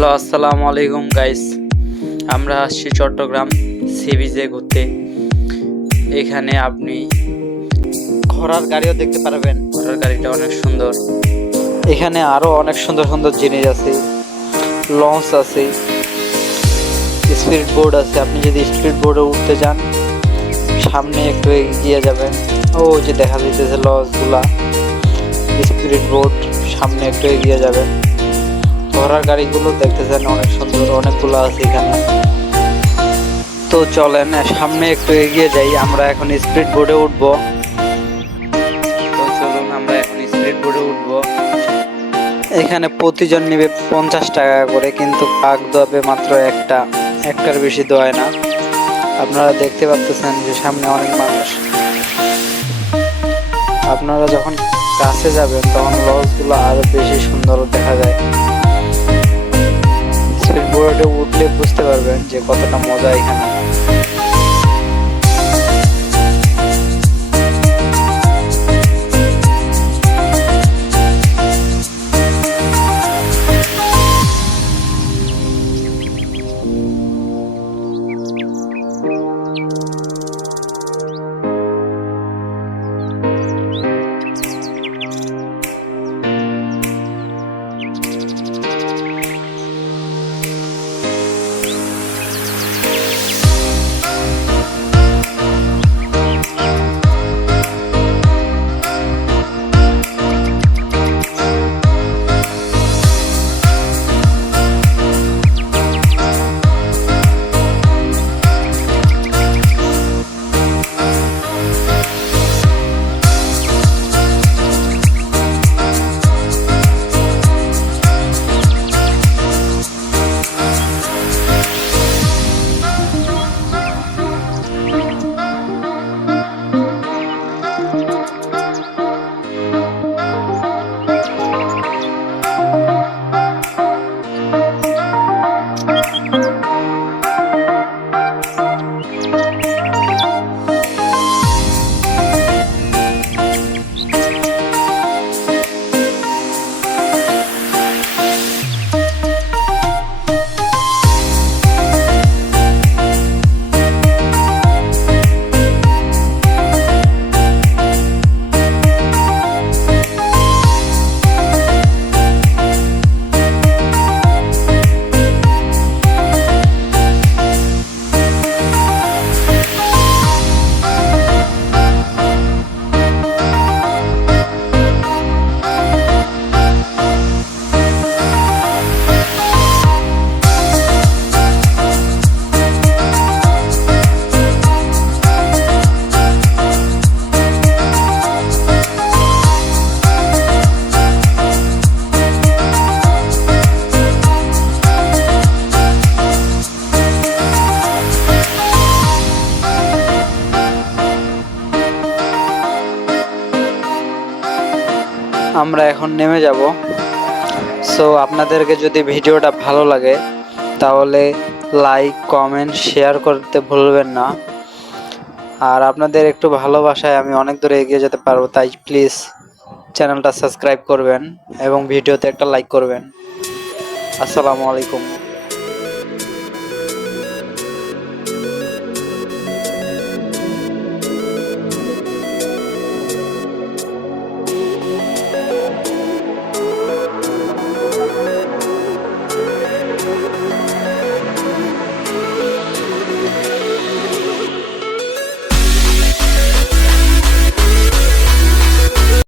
Hello, আসসালামু আলাইকুম guys. আমরা আসছি চট্টগ্রাম সি বিচে ঘুরতে। এখানে আপনি ঘোড়ার গাড়িও দেখতে পারবেন। ঘোড়ার গাড়িটা অনেক সুন্দর। এখানে আরো অনেক সুন্দর সুন্দর জিনিস আছে, লঞ্চ আছে, স্পিড বোর্ড আছে। আপনি যদি স্পিড বোর্ডে উঠতে চান, সামনে একটু এগিয়ে যাবেন, ও যে দেখা যাইতেছে লঞ্চগুলা, স্পিড বোর্ড, সামনে একটু এগিয়ে যাবেন। ঘোড়ার গাড়িগুলো দেখতেছেন অনেক সুন্দর, অনেকগুলো আছে এখানে। তো চলেন সামনে একটু এগিয়ে যাই, আমরা এখন স্পিড বোর্ডে উঠবো। তো চলুন আমরা এখন স্পিড বোর্ডে উঠবো। এখানে প্রতিজন নেবে 50 টাকা করে, কিন্তু পাক দেবে মাত্র একটার বেশি দেয় না। আপনারা দেখতে পাচ্ছেন যে সামনে অনেক মানুষ। আপনারা যখন কাছে যাবেন তখন লঞ্চগুলো আরো বেশি সুন্দর দেখা যায়। স্পিড বোর্ডে উঠলে বুঝতে পারবেন যে কতটা মজা এখানে। আমরা এখন নেমে যাব। সো আপনাদেরকে যদি ভিডিওটা ভালো লাগে তাহলে লাইক, কমেন্ট, শেয়ার করতে ভুলবেন না। আর আপনাদের একটু ভালোবাসায় আমি অনেক দূরে এগিয়ে যেতে পারবো, তাই প্লিজ চ্যানেলটা সাবস্ক্রাইব করবেন এবং ভিডিওতে একটা লাইক করবেন। আসসালামু আলাইকুম।